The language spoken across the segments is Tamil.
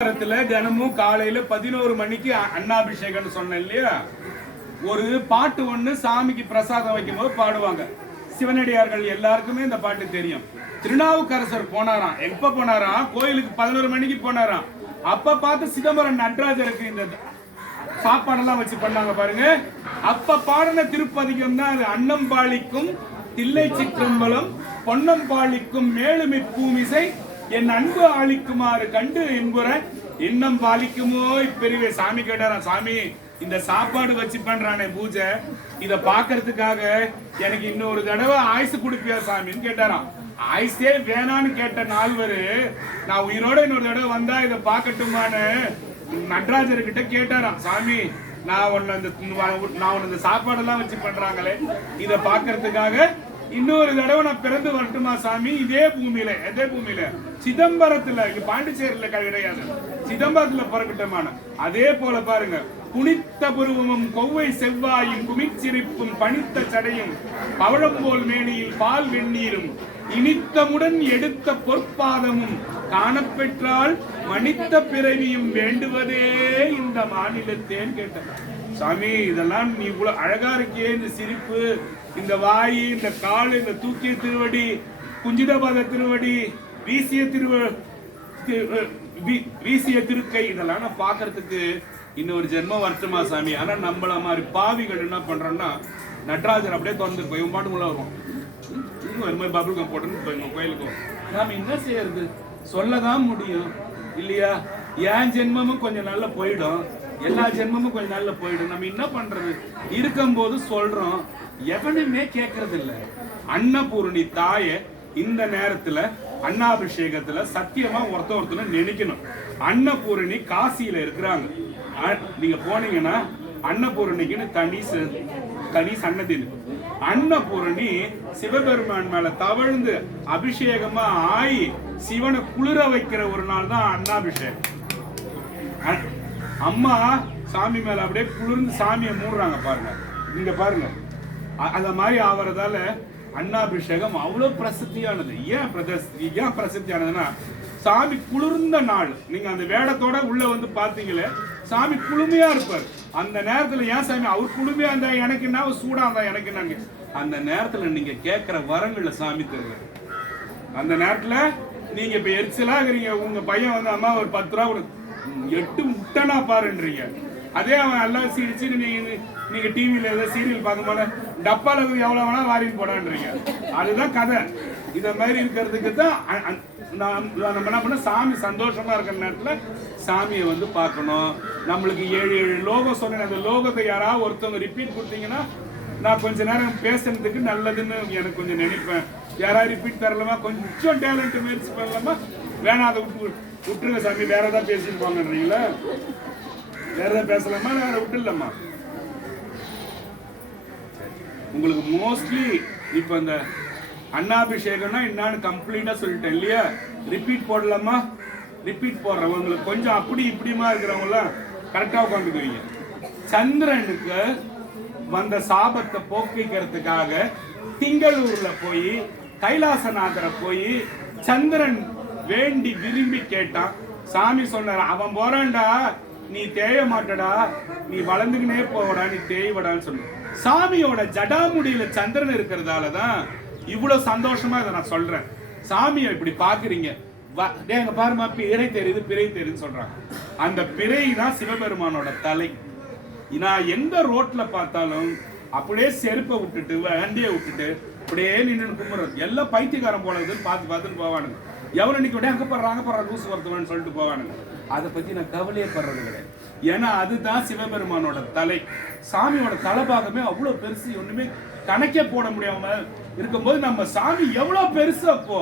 தினமும் காலையில 11 மணிக்கு அன்னாபிஷேகம் சொன்னேன் இல்லையா? ஒரு பாட்டு ஒண்ணு சாமிக்கு பிரசாதம் வைக்கும் போது பாடுவாங்க. சிவனடியார்கள் எல்லாருக்குமே இந்த பாட்டு தெரியும். திருநாவுக்கரசர் போனாராம். எப்ப போனாராம்? கோயிலுக்கு 11 மணிக்கு போனாராம். அப்ப பார்த்து சிதம்பரம் நடராஜருக்கு இந்த சாப்பாடெல்லாம் வச்சு பண்ணாங்க பாருங்க. அப்ப பாடின திருப்பதிகம் தான் அது. அன்னம்பாளிக்கும் தில்லை சிற்றம்பலம் பொன்னம்பாளிக்கும் மேலுமி பூமிசை என் அன்பு ஆளிக்குமாறு கண்டு என்புற இன்னம் பாலிக்குமோ இப்பெரிய சாமி கேட்டாராம். சாமி, இந்த சாப்பாடு வச்சு பண்றானே பூஜை, இத பாக்குறதுக்காக எனக்கு இன்னொரு தடவை ஆயுசு கொடுப்பியா சாமின்னு கேட்டாராம். ஆயுசே வேணான்னு கேட்ட நால்வரு நான் உயிரோட இன்னொரு தடவை வந்தா இதை பார்க்கட்டுமான்னு நடராஜர்கிட்ட கேட்டாராம். சாமி, நான் உன்ன இந்த சாப்பாடெல்லாம் வச்சு பண்றாங்களே, இத பாக்குறதுக்காக இன்னொரு தடவை நான் பிறந்து வரட்டுமா சாமி? இதே பூமியில, எதே பூமியில? சிதம்பரத்துல, இங்க பாண்டிச்சேரியில கிடையாது, சிதம்பரத்துல பிறக்கட்டுமான. அதே போல பாருங்க, புனித்த புருவமும் கொவ்வை செவ்வாயும் குமிச்சிரிப்பும் பனித்த சடையும் பவழம் போல் மேனியில் பால் வெந்நீரும் இனித்தமுடன் எடுத்த பொற்பாதமும் காணப்பெற்றால் மனித்த பிறவியும் வேண்டுவதே இந்த மாநிலத்தேன் கேட்டார். சாமி, இதெல்லாம் நீ இவ்வளவு அழகா இருக்கே, இந்த சிரிப்பு, இந்த வாய், இந்த கால், இந்த தூக்கிய திருவடி, குஞ்சிதபாத திருவடி, வீசிய திருக்கை, இதெல்லாம் நான் பாக்குறதுக்கு இன்னொரு ஜென்மம் வருத்தமா சாமி. ஆனா நம்மள மாதிரி பாவிகள் என்ன பண்றோம்னா, நடராஜர் அப்படியே திறந்து போய் பாட்டுக்குள்ள வரும், பபுள் கம் போட்டுன்னு போய் கோயிலுக்கும். நாம என்ன செய்யறது? சொல்லதான் முடியும் இல்லையா? என் ஜென்மமும் கொஞ்சம் நாள்ல போயிடும், எல்லா ஜென்மமும் கொஞ்சம் நாள்ல போயிடும். நம்ம என்ன பண்றது? இருக்கும் போது சொல்றோம், எவனுமே கேட்கறது இல்ல. அன்னபூரணி தாய இந்த நேரத்துல அன்னாபிஷேகத்துல சத்தியமா ஒருத்தனை நினைக்கணும். அன்னபூரணி காசியில இருக்கிறாங்க. நீங்க போனீங்கன்னா அன்னபூரணிக்குன்னு தனி சன்னதி இருக்கு. அன்னபூரணி சிவபெருமான் மேல தவழ்ந்து அபிஷேகமா ஆயி சிவனை குளிர வைக்கிற ஒரு நாள் தான் அன்னாபிஷேகம். அம்மா சாமி மேல அப்படியே குளிர்ந்து சாமியை மூடுறாங்க பாருங்க. இங்க பாருங்க, அந்த மாதிரி ஆவறதால அன்னாபிஷேகம் அவ்வளவு பிரசித்தியானது. ஏன் பிரசித்தியானதுன்னா, சாமி குளிர்ந்த நாள். நீங்க அந்த வேடத்தோட உள்ள வந்து பாத்தீங்களே, சாமி குளுமையா இருப்பார். அந்த நேரத்துல ஏன் சாமி அவர் குளுமையா இருந்தா எனக்கு என்ன, சூடா இருந்தா எனக்கு என்னங்க? அந்த நேரத்துல நீங்க கேட்கிற வரங்கள்ல சாமி தருவார். அந்த நேரத்துல நீங்க இப்ப எரிச்சலா இருக்கிறீங்க, உங்க பையன் வந்து அம்மா ஒரு 10 ரூபா 8 முட்டனா பாருன்றீங்க. அதே அவன் எல்லாம் சிரிச்சு நீங்க டிவியில ஏதோ சீரியல் பார்க்கும்போது டப்பால எவ்வளவு வேணா வாரின்னு போடான்றீங்க. அதுதான் கதை. இத மாதிரி இருக்கிறதுக்கு தான் நம்ம என்ன பண்ண, சாமி சந்தோஷமா இருக்கிற நேரத்துல சாமியை வந்து பார்க்கணும். நம்மளுக்கு 7 லோகம் சொன்னேன், அந்த லோகத்தை யாராவது ஒருத்தவங்க ரிப்பீட் கொடுத்தீங்கன்னா நான் கொஞ்ச நேரம் பேசுறதுக்கு நல்லதுன்னு எனக்கு கொஞ்சம் நினைப்பேன். யாராவது ரிப்பீட் தரலாமா, கொஞ்சம் டேலண்ட் முயற்சி பண்ணலாமா? வேணாம், அதை விட்டுருங்க சாமி, வேற ஏதாவது பேசிட்டு போங்கன்றீங்களா? வேற ஏதாவது பேசலாமா, வேற விட்டுலாமா? உங்களுக்கு மோஸ்ட்லி இப்ப இந்த அன்னாபிஷேகம்னா என்னன்னு கம்ப்ளீட்டா சொல்லிட்டேன் இல்லையா? ரிப்பீட் போடலாமா? ரிப்பீட் போடுறவங்களுக்கு கொஞ்சம் அப்படி இப்படிமா இருக்கிறவங்க கரெக்டா உட்காந்துக்குவீங்க. சந்திரனுக்கு வந்த சாபத்தை போக்கிக்கிறதுக்காக திங்களூர்ல போய் கைலாசநாதரை போய் சந்திரன் வேண்டி விரும்பி கேட்டான். சாமி சொன்னார், அவன் போறான்டா, நீ தேய மாட்டடா, நீ வளர்ந்துக்கினே போவடா, நீ தேய்வடான்னு சொன்ன. சாமியோட ஜடாமுடியில சந்திரன் இருக்கிறதாலதான் இவ்வளவு சந்தோஷமா இதை நான் சொல்றேன். சாமியை இப்படி பாக்குறீங்க, பாருமா, பிறை தெரியுது, பிறை தெரியுதுன்னு சொல்றாங்க. அந்த பிறை தான் சிவபெருமானோட தலை. நான் எந்த ரோட்ல பார்த்தாலும் அப்படியே செருப்பை விட்டுட்டு வண்டியை விட்டுட்டு அப்படியே நின்று கும்பிடுறது. எல்லாம் பைத்தியக்காரன் போனதுன்னு பார்த்துன்னு போவானுங்க. எவ்வளவு நிக்க விட அங்க போடுறாங்க லூசு வருத்தவன்னு சொல்லிட்டு போவானுங்க. அதை பத்தி நான் கவலையே படுறது கிடையாது. ஏன்னா அதுதான் சிவபெருமானோட தலை. சாமியோட தலைபாகமே அவ்வளவு பெருசு, ஒண்ணுமே கணக்கே போட முடியாம இருக்கும்போது நம்ம சாமி எவ்வளவு பெருசு அப்போ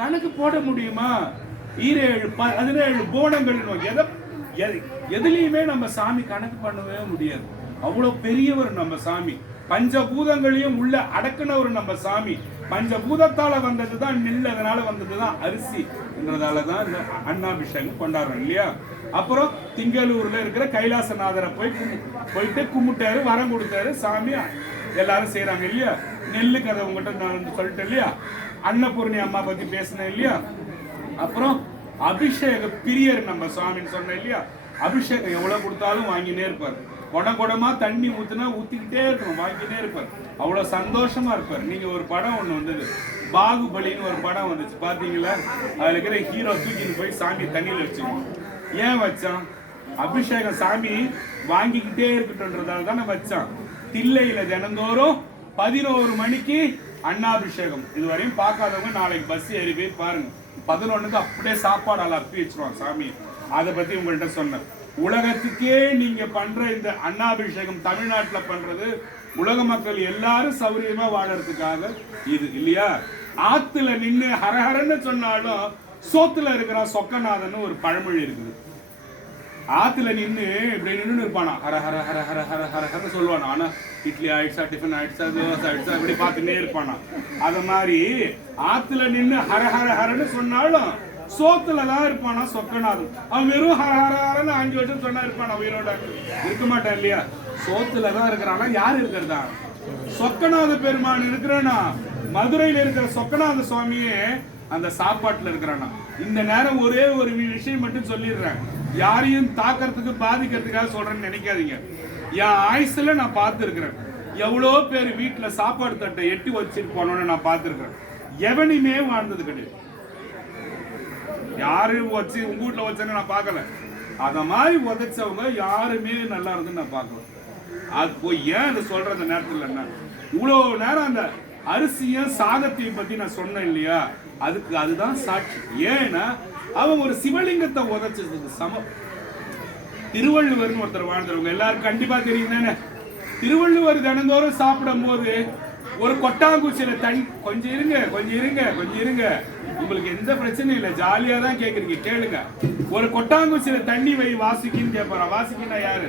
கணக்கு போட முடியுமா? 17 போனங்கள் எதுலயுமே நம்ம சாமி கணக்கு பண்ணவே முடியாது. அவ்வளவு பெரியவர் நம்ம சாமி. பஞ்சபூதங்களையும் உள்ள அடக்குனவர் நம்ம சாமி. பஞ்சபூதத்தால வந்ததுதான் நெல், அதனால வந்ததுதான் அரிசி என்றதாலதான் இந்த அன்னாபிஷேகம் கொண்டாடுறோம் இல்லையா? அப்புறம் திங்களூர்ல இருக்கிற கைலாசநாதரை போயிட்டு கும்பிட்டாரு, வரம் கொடுத்தாரு. சாமி எல்லாரும் செய்யறாங்க இல்லையா? நெல்லு கதை உங்ககிட்ட நான் சொல்லிட்டேன் இல்லையா? அன்னபூர்ணி அம்மா பத்தி பேசினேன் இல்லையா? அப்புறம் அபிஷேக பிரியர் நம்ம சுவாமின்னு சொன்ன இல்லையா. அபிஷேகம் எவ்வளவு கொடுத்தாலும் வாங்கினே இருப்பார். குடமா தண்ணி ஊத்துனா ஊத்திக்கிட்டே இருக்கணும், வாங்கினே இருப்பார். அவ்வளவு சந்தோஷமா இருப்பார். நீங்க ஒரு படம் ஒண்ணு வந்தது, பாகுபலின்னு ஒரு படம் வந்துச்சு பாத்தீங்களா? அதுல இருக்கிற ஹீரோ தூக்கிட்டு போய் சாமி தண்ணியில வச்சுக்குவோம். ஏன் வச்சான்? அபிஷேகம் சாமி வாங்கிக்கிட்டே இருக்கட்டும்ன்றதால தானே வச்சான். தில்லையில தினந்தோறும் 11 மணிக்கு அண்ணாபிஷேகம். இதுவரையும் பார்க்காதவங்க நாளைக்கு பஸ் ஏறி போய் பாருங்க. 11க்கு அப்படியே சாப்பாடு எல்லாம் அப்பி வச்சிருவாங்க சாமி. அதை பத்தி உங்கள்கிட்ட சொன்னேன். உலகத்துக்கே நீங்க பண்ற இந்த அண்ணாபிஷேகம் தமிழ்நாட்டில் பண்றது உலக மக்கள் எல்லாரும் சௌரியமா வாழறதுக்காக இது இல்லையா. ஆத்துல நின்று ஹரஹரன்னு சொன்னாலும் சோத்துல இருக்கிற சொக்கநாதன் ஒரு பழமொழி இருக்குது. ஆத்துல நின்று இப்படி நின்று இருப்பானா, ஹர ஹர ஹர ஹர ஹர ஹர ஹர சொல்லுவானா. ஆனா இட்லி ஆயிடுச்சா, டிஃபன் ஆயிடுச்சா, தோசை ஆயிடுச்சா, இப்படி பார்த்துட்டே இருப்பானா. அது மாதிரி ஆத்துல நின்று ஹர ஹர ஹரன்னு சொன்னாலும் சோத்துலதான் இருப்பானா சொக்கநாதன். அவன் வெறும் ஹர ஹர ஹரன்னு 5 வருஷம் சொன்னா இருப்பானா, உயிரோட இருக்க மாட்டான் இல்லையா. சோத்துலதான் இருக்கிறானா. யாரு இருக்கிறதா? சொக்கநாத பெருமான் இருக்கிறானா. மதுரையில இருக்கிற சொக்கநாத சுவாமியே அந்த சாப்பாட்டுல இருக்கிறானா. இந்த நேரம் ஒரே ஒரு விஷயம் மட்டும் சொல்லிடுறேன், யாரையும் தாக்கிறதுக்கு பாதிக்கிறதுக்காக சொல்றேன்னு நினைக்காதீங்க. என் ஆயுசுல நான் பார்த்துருக்கிறேன் எவ்வளோ பேர் வீட்டுல சாப்பாடு தட்டை எட்டி வச்சுட்டு போனோன்னு நான் பார்த்துருக்கிறேன். எவனையுமே வாழ்ந்தது கிடையாது. யாரும் வச்சு உங்க வீட்டுல வச்சேன்னு நான் பார்க்கல. அத மாதிரி உதைச்சவங்க யாருமே நல்லா இருக்குன்னு நான் பார்க்கல. அது போய் ஏன் அதை சொல்ற அந்த நேரத்துல என்ன இவ்வளவு நேரம் அந்த அரிசியும் சாதத்தையும் பத்தி நான் சொன்னேன் இல்லையா, அதுக்கு அதுதான் சாட்சி. ஏன்னா அவன் ஒரு சிவலிங்கத்தை உதைச்சதுக்கு சமம். திருவள்ளுவர்னு ஒருத்தர் வாழ்ந்தவங்க எல்லாரும் கண்டிப்பா தெரியும் தானே. திருவள்ளுவர் தினந்தோறும் சாப்பிடும் போது ஒரு கொட்டாங்குச்சியில தண்ணி, கொஞ்சம் இருங்க கொஞ்சம் இருங்க கொஞ்சம் இருங்க, உங்களுக்கு எந்த பிரச்சனையும் இல்லை, ஜாலியா தான் கேக்குறீங்க, கேளுங்க. ஒரு கொட்டாங்குச்சியில தண்ணி வை வாசிக்கின்னு கேட்பாரா. வாசிக்கின்னா யாரு?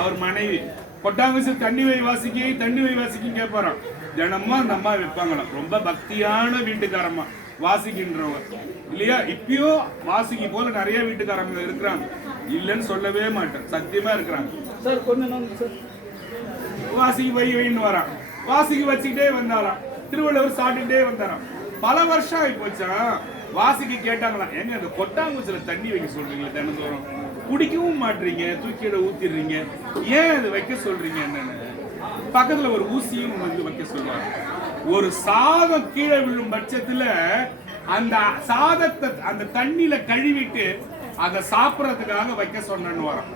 அவர் மனைவி. கொட்டாங்குச்சியில தண்ணி வை வாசிக்கி, தண்ணி வை வாசிக்கின்னு கேட்பாராம். தினமும் அந்த அம்மா வைப்பாங்களாம். ரொம்ப பக்தியான வீட்டுக்காரம்மா வாசிக்கின்றவங்க இல்லையா. இப்பயோ வாசிக்கு போல நிறைய வீட்டுக்காரங்க இருக்கிறாங்க, இல்லைன்னு சொல்லவே மாட்டேன், சத்தியமா இருக்கிறாங்க. சார் கொஞ்சம் வாசிக்கு வை வைன்னு வரான். வாசிக்கு வச்சுக்கிட்டே வந்தாராம். திருவள்ளுவர் சாப்பிட்டுட்டே வந்தாராம். பல வருஷம் ஆகி போச்சா. வாசிக்கு கேட்டாங்களாம், எங்க அந்த கொட்டாங்குச்சில தண்ணி வைக்க சொல்றீங்களா தினந்தோறும், குடிக்கவும் மாட்டீங்க, தூக்கிட ஊத்திடுறீங்க, ஏன் அது வைக்க சொல்றீங்க என்னன்னு. பக்கத்துல ஒரு ஊசியும் வந்து வைக்க சொல்லுவாங்க. ஒரு சாதம் கீழே விழும் பட்சத்துல அந்த சாதத்தை அந்த தண்ணியில கழுவிட்டு அதை சாப்பிடறதுக்காக வைக்க சொன்னு வரோம்.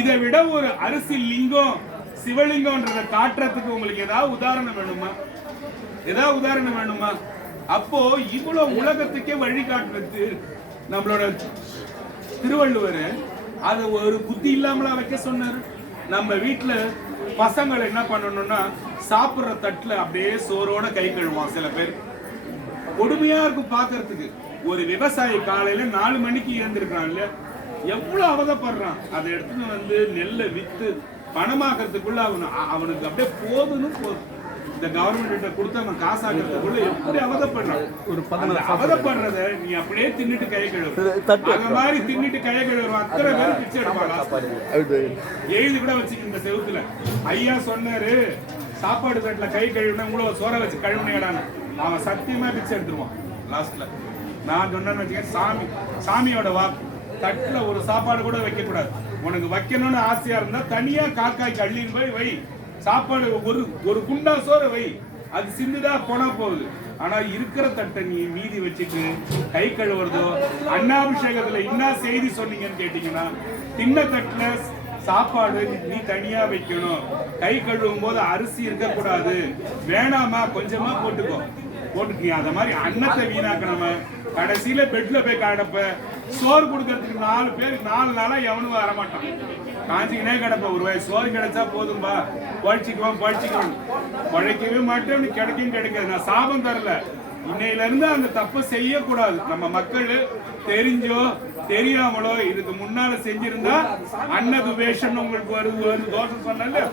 இதை விட ஒரு அரிசி லிங்கம் சிவலிங்கம்ன்றதை காட்டுறதுக்கு உங்களுக்கு ஏதாவது உதாரணம் வேணுமா? ஏதாவது உதாரணம் வேணுமா? அப்போ இவ்வளவு உலகத்துக்கே வழிகாட்டுறது நம்மளோட திருவள்ளுவர். அது ஒரு புத்தி இல்லாமலா வைக்க சொன்னாரு. நம்ம வீட்டுல பசங்களை என்ன பண்ணணும்னா சாப்பிடுற தட்டுல அப்படியே சோறோட கை கழுவான். சில பேர் கொடுமையா இருக்கும் பாக்குறதுக்கு. ஒரு விவசாயி காலையில 4 மணிக்கு எழுந்திருக்கான் இல்லையா, எவ்வளவு அவதப்படுறான். அதை எடுத்துன்னு வந்து நெல்லை வித்து பணமாக்குறதுக்குள்ள அவனுக்கு அப்படியே போதுன்னு போதும். இந்த கவர்மெண்ட் கொடுத்து அவன் காசாக்குறதுக்குள்ள எப்படி அவதப்படுறான். அவதப்படுறத நீ அப்படியே தின்னுட்டு கை கழுவு. அந்த மாதிரி தின்னுட்டு கை கழுவுறான். அத்தனை பேர் பிச்சை எடுப்பாங்க. எழுதி கூட வச்சுக்க இந்த செவுத்துல. ஐயா சொன்னாரு, சாப்பாடு தட்டுல கை கழுவுனா உங்களோட சோற வச்சு கழுவுனேடான்னு. அவன் சத்தியமா பிச்சை எடுத்துருவான் லாஸ்ட்ல. நான் சொன்னேன்னு வச்சுக்க, சாமியோட வாக்கு, தட்டுல ஒரு சாப்பாடு கூட வைக்க கூடாது. உனக்கு வைக்கணும்னு ஆசையா இருந்தா தனியா காக்காய்க்கு அள்ளின்னு போய் வை. சாப்பாடு ஒரு குண்டா சோற வை, அது சிந்துதா போனா போகுது. ஆனா இருக்கிற தட்டை நீ மீதி வச்சுட்டு கை கழுவுறதோ. அண்ணாபிஷேகத்துல என்ன செய்தி சொன்னீங்கன்னு கேட்டீங்கன்னா, தின்ன தட்டுல சாப்பாடு நீ தனியா வைக்கணும், கை கழுவும் போது அரிசி இருக்க கூடாது, வேணாமா கொஞ்சமா போட்டுக்கோ போட்டுக்கீங்க. அத மாதிரி அன்னத்தை வீணாக்கணும. கடைசியில பெட்ல போய் கிடப்ப சோறு கொடுக்கறதுக்கு 4 பேர் 4 நாளா எவனும் வரமாட்டான். காஞ்சிக்கினே கிடப்ப. ஒரு வயசு சோறு கிடைச்சா போதும்பா, பழிச்சுக்குவோம் பழைக்கவே மாட்டேன். கிடைக்கும் கிடைக்காது. நான் சாபம் தரல, இன்னையில இருந்து அந்த தப்பை செய்யக்கூடாது. நம்ம மக்கள் தெரிஞ்சோ தெரியாமலோ இதுக்கு முன்னால செஞ்சிருந்தா அன்னதுவேஷம் உங்களுக்கு வருது தோஷம் சொன்னால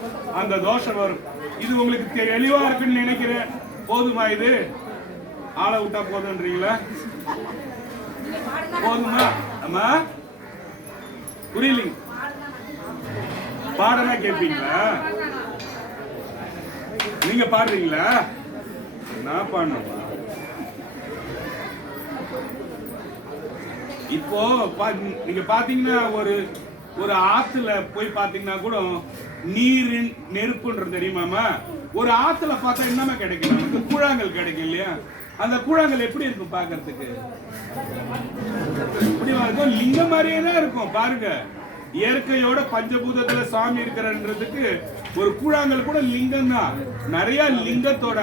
அந்த தோஷம் வரும். இது உங்களுக்கு தெளிவா இருக்குன்னு நினைக்கிறேன். போதுமா? இது ஆளை விட்டா போதுன்றீங்களா? போதுமா? அம்மா புரியலீங்க. பாடனா கேட்பீங்களா? நீங்க பாடுறீங்களா? நான் பாடணுமா? இப்போ நீங்க பாத்தீங்கன்னா ஒரு ஒரு ஆத்துல போய் பாத்தீங்கன்னா கூட நீரின் நெருப்புன்றது தெரியுமாமா? ஒரு ஆத்துல பார்த்தா என்னமா கிடைக்கும்? நமக்கு கூழாங்கல் கிடைக்கும் இல்லையா? அந்த கூழாங்கல் எப்படி இருக்கும் பாக்குறதுக்கு? இப்படி இருக்கும், லிங்கம் மாதிரியே தான் இருக்கும் பாருங்க. இயற்கையோட பஞ்சபூதத்துல சாமி இருக்கிறன்றதுக்கு ஒரு கூழாங்கல் கூட லிங்கம் தான். நிறைய லிங்கத்தோட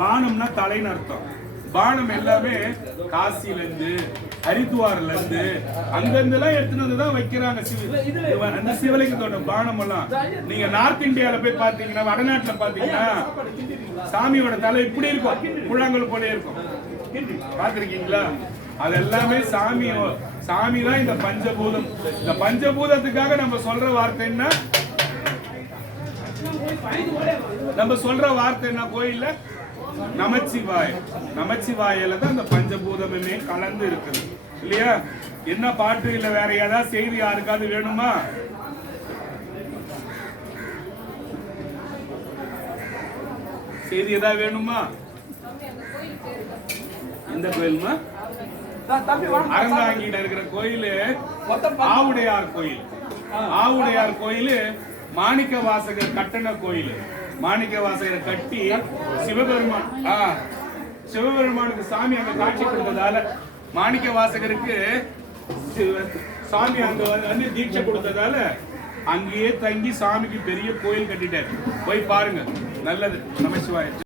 பானம்னா தலைன்னு அர்த்தம். பானம் எல்லாமே காசில இருந்து ஹரித்வார்ல இருந்து அங்கிருந்துலாம் எடுத்துட்டு வந்து தான் வைக்கிறாங்க. அந்த சிவலிங்கத்தோட பானம் எல்லாம் நீங்க நார்த் இந்தியால போய் பாத்தீங்கன்னா, வடநாட்டுல பாத்தீங்கன்னா சாமியோட தலை இப்படி இருக்கும், கூழாங்கல் போல இருக்கும். பாத்திருக்கீங்களா? அது எல்லாமே சாமி தான் இந்த பஞ்சபூதம். இந்த பஞ்சபூதத்துக்காக நம்ம சொல்ற வார்த்தை என்ன? கோயில்ல நமச்சிவாய். நமச்சிவாயில தான் இந்த பஞ்சபூதமே கலந்து இருக்குது இல்லையா? என்ன பாட்டு இல்ல வேற ஏதாவது செய்தி யாருக்காவது வேணுமா? செய்தி ஏதாவது வேணுமா? எந்த கோயிலுமா? அறந்தாங்கிட்ட இருக்கிற கோயிலு ஆவுடையார் கோயில். ஆவுடையார் கோயிலு மாணிக்க வாசகர் கட்டண கோயில். மாணிக்க வாசகரை கட்டி சிவபெருமானுக்கு சாமி அங்க காட்சி கொடுத்ததால, மாணிக்க வாசகருக்கு சாமி அங்க வந்து தீட்சை கொடுத்ததால அங்கேயே தங்கி சாமிக்கு பெரிய கோயில் கட்டிட்டாரு. போய் பாருங்க, நல்லது. நமச்சிவாய.